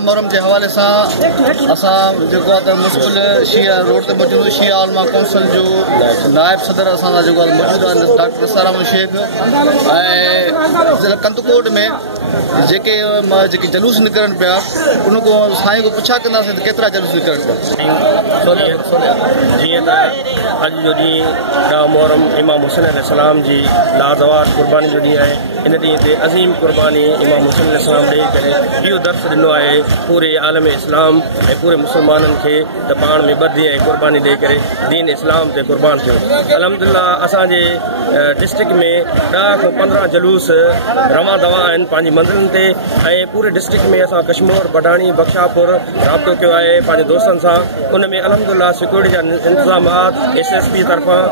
मुहर्रम के हवाले से मुस्कुल शिया रोड से मौजूद शिया उलमा कौंसिल जो नायब सदर मौजूद डॉक्टर साराम शेख ज़िला कंदकोट में जेके जलूस निकरन पिया उनको साईं को पुछा कंदासीं त केतिरा जलूस निकरन पिया। जीअं त अॼु जो ॾींहुं 10 मुहर्रम इमाम हुसैन अलैहिस्सलाम जी लाज़वार कुर्बानी जो ॾींहुं आहे। इन ॾींहं ते अज़ीम कुर्बानी इमाम हुसैन अलैहिस्सलाम ॾेई करे इहो दर्स ॾिनो आहे पूरे आलम इस्लाम ऐं पूरे मुस्लमाननि खे त पाण में ॿधी ऐं कुर्बानी ॾेई करे दीन इस्लाम ते कुर्बान थियो। अल्हम्दुलिल्लाह असांजे डिस्ट्रिक्ट में 10 खां 15 जलूस रवां दवा आहिनि पंहिंजी मंज़िलनि ते ऐं पूरे डिस्ट्रिक्ट में असां कश्मीर बडाणी बख्शापुर राब्तो कयो आहे पंहिंजे दोस्तनि सां। उन में अल्हम्दुलिल्लाह सिक्योरिटी जा इंतज़ामात SSP तरफ़ां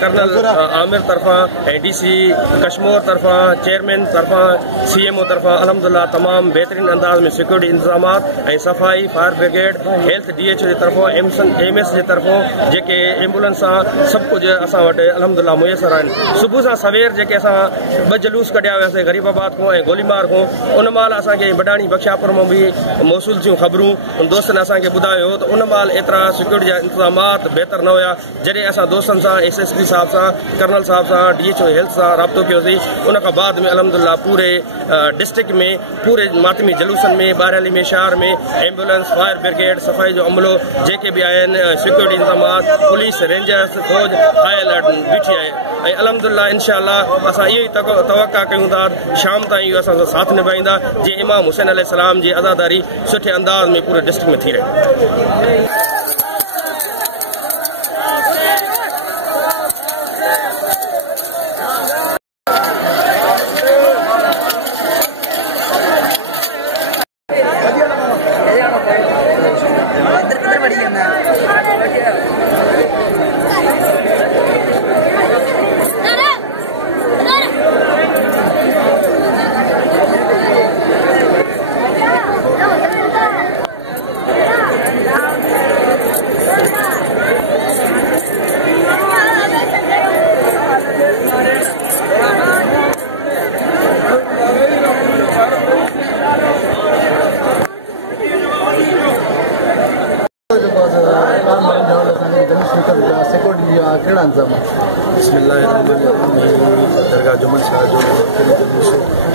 कर्नल आमिर तरफ़ां ऐं DC कश्मीर तरफ़ां चेयरमैन तरफ़ां CMO तरफ़ां अल्हम्दुलिल्लाह तमामु बहितरीन अंदाज़ में सिक्योरिटी इंतज़ामात ऐं सफ़ाई फायर ब्रिगेड हेल्थ DHO जे तरफ़ां MS जे तरफ़ां जेके एम्बुलेंस सां सभु कुझु असां वटि अल्हम्दुलिल्लाह मुयसर आहिनि। सुबुह सां सवेर जेके असां 2 जलूस कढिया वियासीं ग़रीबाबाद खां ऐं गोलीमार खां उन महिल असांखे बडाणी बख्शापुर में भी मौसूल थियूं ख़बरूं दोस्तनि असांखे ॿुधायो त उन महिल एतिरा सिक्योरिटी जा इंतज़ामात बहितर न हुया। जॾहिं असां दोस्तनि सां SSP साहब सां कर्नल साहब सां DHO हेल्थ सां राब्तो कयोसीं उन खां बाद में अल्हम्दुलिल्लाह पूरे डिस्ट्रिक्ट में पूरे मातमी जलूसनि में बहरहाली में शहर में एम्बुलेंस फायर ब्रिगेड सफ़ाई जो अमलो जेके भी आहिनि सिक्योरिटी इंतज़ामात पुलिस रेंजर्स फौज हाई अलर्ट बीठी आहे ऐं अल्हम्दुलिल्लाह इंशाअल्लाह असां इहो ई तवक्का कयूं था शाम ताईं इहो असां सां साथ निभाईंदा जीअं इमाम हुसैन अलैहिस्सलाम जी आज़ादारी सुठे अंदाज़ में पूरे डिस्ट्रिक्ट में थी रहे। दरगाह जुमन शाह जो जलूस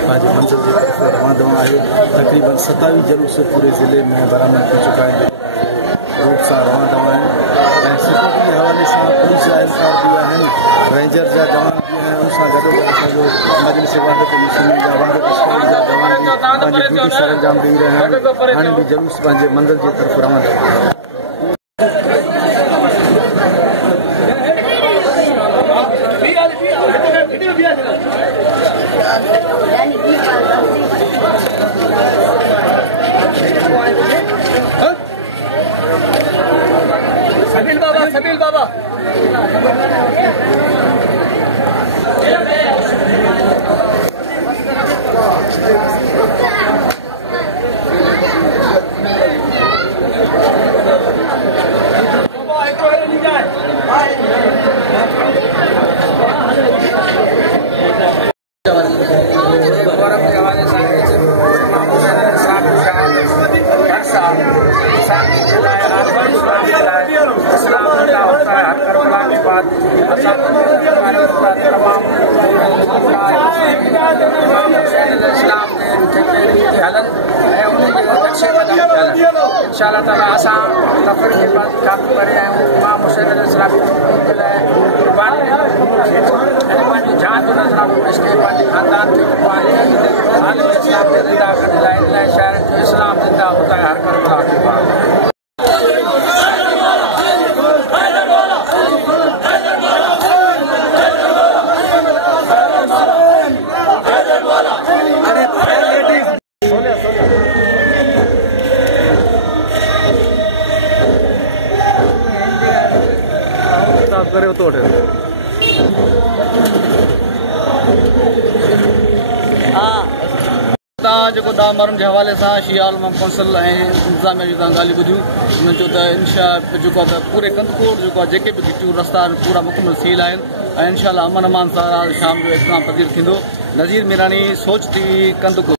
पंहिंजे मंज़िल की तरफ रवां दवा है। तकरीबन 27 जलूस पूरे ज़िले में बरामद थी चुका है रूप से रवां दवा है। सिक्योरिटी के हवाले से पुलिस जा एहलकार भी आहिनि रेंजर जा जवान भी हैं उनसां गॾोगॾु असांजो मजलिस वहदत मुस्लिमीन जा वहदत इस्लामी जा जवान भी पंहिंजी ड्यूटी सर अंजाम ॾेई रहिया आहिनि। हाणे भी जलूस पंहिंजे मंज़िल की तरफ रवां दवा है। सबिल बाबा इंशाअल्लाह ताला असां तफ़रीक़ के बाद काफ़ी परे आहियूं। इमाम हुसैन अलैहिस्सलाम जे लाइ कुर्बानी पंहिंजी जान जो नज़र इसके पंहिंजे ख़ानदान खे कुर्बानी आलम इस्लाम खे ज़िंदा करण लाइ इन लाइ शहरनि जो इस्लाम ज़िंदा होता है हर करबला के बाद। करे तो जो 10 मुहर्रम के हवाले से शिया उलमा कौंसिल इंतजामिया जो गाली बुझूं उन इंशाअल्लाह पूरे कंदकोट जो जेके भी गिटियूं रस्ता पूरा मुकम्मल सील आहिनि इंशाअल्लाह अमन अमान सां शाम जो इस्लाम पजीर थींदो। नज़ीर मीरानी सोच TV कंदकोट।